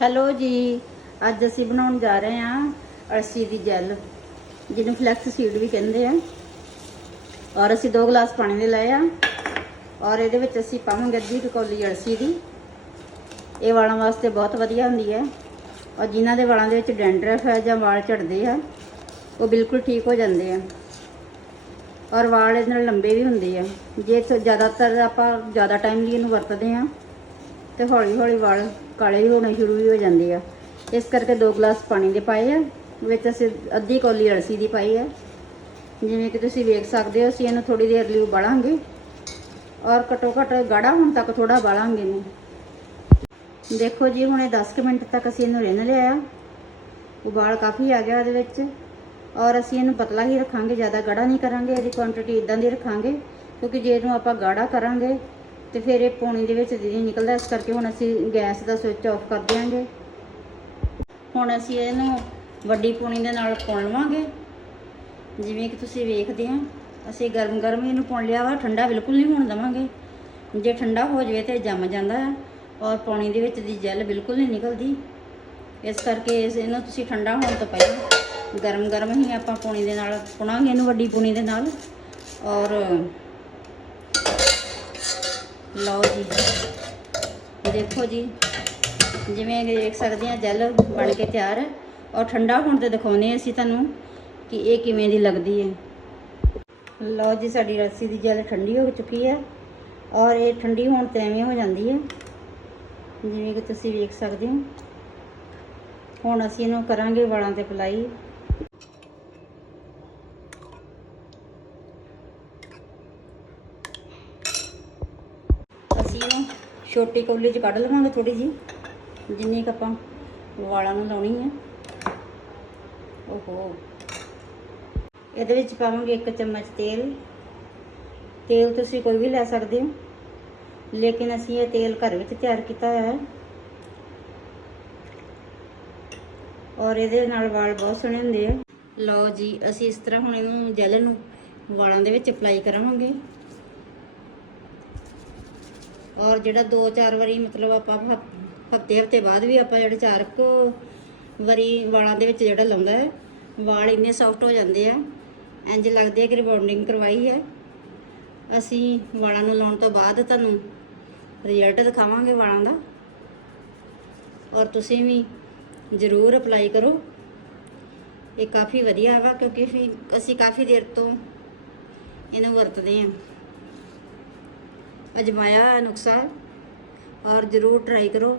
Hello ਜੀ, ਅੱਜ ਅਸੀਂ ਬਣਾਉਣ ਜਾ ਰਹੇ ਹਾਂ ਅਲਸੀ ਦੀ ਜੈਲ, ਜਿਹਨੂੰ ਫਲੈਕਸ ਸੀਡ ਵੀ ਕਹਿੰਦੇ ਆ। ਔਰ ਅਸੀਂ 2 ਗਲਾਸ ਪਾਣੀ ਦੇ ਲਏ ਆ। ਔਰ ਇਹਦੇ ਵਿੱਚ ਅਸੀਂ ਪਾਵਾਂਗੇ ਅੱਧੀ ਕੁ ਕੌਲੀ ਅਲਸੀ ਦੀ। ਇਹ ਵਾਲਾਂ ਵਾਸਤੇ ਬਹੁਤ ਵਧੀਆ ਹੁੰਦੀ ਹੈ। ਔਰ ਜਿਨ੍ਹਾਂ ਦੇ ਵਾਲਾਂ ਦੇ ਵਿੱਚ ਡੈਂਡਰਫ ਹੈ ਜਾਂ ਵਾਲ ਝੜਦੇ ਆ, ਉਹ ਬਿਲਕੁਲ ਠੀਕ ਹੋ ਜਾਂਦੇ ਆ। ਔਰ ਵਾਲ ਇਹਦੇ ਨਾਲ ਲੰਬੇ ਵੀ ਹੁੰਦੇ ਆ। ਜੇ ਜ਼ਿਆਦਾਤਰ ਆਪਾਂ ਜ਼ਿਆਦਾ ਟਾਈਮ ਲਈ ਇਹਨੂੰ ਵਰਤਦੇ ਆ ਤੇ ਹੌਲੀ ਹੌਲੀ ਵਾਲ ਕਾਲੇ ਵੀ ਹੋਣੇ ਸ਼ੁਰੂ ਵੀ ਹੋ ਜਾਂਦੇ ਆ। ਇਸ ਕਰਕੇ 2 ਗਲਾਸ ਪਾਣੀ ਦੇ ਪਾਏ ਆ, ਵਿੱਚ ਅਸੀਂ ਅੱਧੀ ਕੌਲੀ ਅਲਸੀ ਦੀ ਪਾਈ ਆ। ਜਿਵੇਂ ਕਿ ਤੁਸੀਂ ਵੇਖ ਸਕਦੇ ਹੋ, ਅਸੀਂ ਇਹਨੂੰ ਥੋੜੀ ਦੇਰ ਲਈ ਉਬਾਲਾਂਗੇ। ਔਰ ਘਟੋ ਘਟ ਗਾੜਾ ਹੋਣ ਤੱਕ ਥੋੜਾ ਉਬਾਲਾਂਗੇ ਇਹਨੂੰ। ਦੇਖੋ ਜੀ, ਹੁਣ ਇਹ 10 ਕੁ ਮਿੰਟ ਤੱਕ ਅਸੀਂ ਇਹਨੂੰ ਰਿੰਨ ਲਿਆ ਉਬਾਲ ਕਾਫੀ ਆ ਗਿਆ ਇਹਦੇ ਵਿੱਚ। ਔਰ ਅਸੀਂ ਇਹਨੂੰ ਪਤਲਾ ਹੀ ਰੱਖਾਂਗੇ, ਜ਼ਿਆਦਾ ਗਾੜਾ ਨਹੀਂ ਕਰਾਂਗੇ, ਇਹਦੀ ਕੁਆਂਟੀਟੀ ਇਦਾਂ ਦੀ ਰੱਖਾਂਗੇ, ਕਿਉਂਕਿ ਜੇ ਇਹਨੂੰ ਆਪਾਂ ਗਾੜਾ ਕਰਾਂਗੇ ਤੇ ਫਿਰ ਇਹ ਪੌਣੀ ਦੇ ਵਿੱਚ ਦੀ ਨਿਕਲਦਾ ਇਸ ਕਰਕੇ ਹੁਣ ਅਸੀਂ ਗੈਸ ਦਾ ਸਵਿਚ ਆਫ ਕਰ ਦਿਆਂਗੇ। ਹੁਣ ਅਸੀਂ ਇਹਨੂੰ ਵੱਡੀ ਪੌਣੀ ਦੇ ਨਾਲ ਪੁਣ ਲਵਾਂਗੇ। ਜਿਵੇਂ ਕਿ ਤੁਸੀਂ ਵੇਖਦੇ ਆ, ਅਸੀਂ ਗਰਮ ਗਰਮ ਇਹਨੂੰ ਪੁਣ ਲਿਆ ਵਾ। ਠੰਡਾ ਬਿਲਕੁਲ ਨਹੀਂ ਹੋਣ ਦਵਾਂਗੇ। ਜੇ ਠੰਡਾ ਹੋ ਜਾਵੇ ਤੇ ਜੰਮ ਜਾਂਦਾ ਹੈ ਔਰ ਪਾਣੀ ਦੇ ਵਿੱਚ ਦੀ ਜੈਲ ਬਿਲਕੁਲ ਨਹੀਂ ਨਿਕਲਦੀ। ਇਸ ਕਰਕੇ ਇਹਨੂੰ ਤੁਸੀਂ ਠੰਡਾ ਹੋਣ ਤੋਂ ਪਹਿਲਾਂ ਗਰਮ ਗਰਮ ਹੀ ਆਪਾਂ ਪੌਣੀ ਦੇ ਨਾਲ ਪੁਣਾਂਗੇ ਇਹਨੂੰ ਵੱਡੀ ਪੂਣੀ ਦੇ ਨਾਲ। ਔਰ ਲਓ ਜੀ। ਦੇਖੋ ਜੀ, ਜਿਵੇਂ ਕਿ ਦੇਖ ਸਕਦੇ ਆ ਜੈਲ ਬਣ ਕੇ ਤਿਆਰ ਹੈ। ਔਰ ਠੰਡਾ ਹੋਣ ਤੇ ਦਿਖਾਉਨੇ ਆ ਅਸੀਂ ਤੁਹਾਨੂੰ ਕਿ ਇਹ ਕਿਵੇਂ ਦੀ ਲੱਗਦੀ ਹੈ। ਲਓ ਜੀ, ਸਾਡੀ ਰੱਸੀ ਦੀ ਜੈਲ ਠੰਡੀ ਹੋ ਚੁੱਕੀ ਹੈ। ਔਰ ਇਹ ਠੰਡੀ ਹੋਣ ਤੇ ਐਵੇਂ ਹੋ ਜਾਂਦੀ ਹੈ। ਜਿਵੇਂ ਕਿ ਤੁਸੀਂ ਵੇਖ ਸਕਦੇ ਹੋ। ਹੁਣ ਅਸੀਂ ਇਹਨੂੰ ਕਰਾਂਗੇ ਵਾਲਾਂ ਤੇ ਅਪਲਾਈ ਅਸੀਂ ਇਹਨੂੰ ਛੋਟੀ ਕੌਲੀ 'ਚ ਕੱਢ ਲਵਾਂਗੇ ਥੋੜੀ ਜੀ ਜਿੰਨੀ ਕੁ ਆਪਾਂ ਵਾਲਾਂ ਨੂੰ ਲਾਉਣੀ ਹੈ ਓਹੋ। ਇਹਦੇ ਵਿੱਚ ਪਾਵਾਂਗੇ ਇੱਕ ਚਮਚ ਤੇਲ। ਤੇਲ ਤੁਸੀਂ ਕੋਈ ਵੀ ਲੈ ਸਕਦੇ ਹੋ। ਲੇਕਿਨ ਅਸੀਂ ਇਹ ਤੇਲ ਘਰ ਵਿੱਚ ਤਿਆਰ ਕੀਤਾ ਹੋਇਆ ਹੈ। ਔਰ ਇਹਦੇ ਨਾਲ ਵਾਲ ਬਹੁਤ ਸੋਹਣੇ ਹੁੰਦੇ ਆ। ਲਓ ਜੀ, ਅਸੀਂ ਇਸ ਤਰ੍ਹਾਂ ਹੁਣ ਇਹਨੂੰ ਜੈਲ ਨੂੰ ਵਾਲਾਂ ਦੇ ਵਿੱਚ ਅਪਲਾਈ ਕਰਾਵਾਂਗੇ ਔਰ ਜਿਹੜਾ 2-4 ਵਾਰੀ ਮਤਲਬ ਆਪਾਂ ਹਫ਼ਤੇ ਹਫ਼ਤੇ ਬਾਅਦ ਵੀ ਆਪਾਂ ਜਿਹੜੇ ਚਾਰ ਕੁ ਵਾਰੀ ਵਾਲਾਂ ਦੇ ਵਿੱਚ ਜਿਹੜਾ ਲਾਉਂਦਾ ਹੈ, ਵਾਲ ਇੰਨੇ ਸੌਫਟ ਹੋ ਜਾਂਦੇ ਆ ਇੰਜ ਲੱਗਦੇ ਆ ਕਿ ਰਿਬੌਂਡਿੰਗ ਕਰਵਾਈ ਹੈ। ਅਸੀਂ ਵਾਲਾਂ ਨੂੰ ਲਾਉਣ ਤੋਂ ਬਾਅਦ ਤੁਹਾਨੂੰ ਰਿਜ਼ਲਟ ਦਿਖਾਵਾਂਗੇ ਵਾਲਾਂ ਦਾ। ਔਰ ਤੁਸੀਂ ਵੀ ਜ਼ਰੂਰ ਅਪਲਾਈ ਕਰੋ। ਇਹ ਕਾਫੀ ਵਧੀਆ ਵਾ ਕਿਉਂਕਿ ਅਸੀਂ ਕਾਫੀ ਦੇਰ ਤੋਂ ਇਹਨੂੰ ਵਰਤਦੇ ਹਾਂ। ਅਜਮਾਇਆ ਹੈ ਔਰ ਜ਼ਰੂਰ ਟਰਾਈ ਕਰੋ।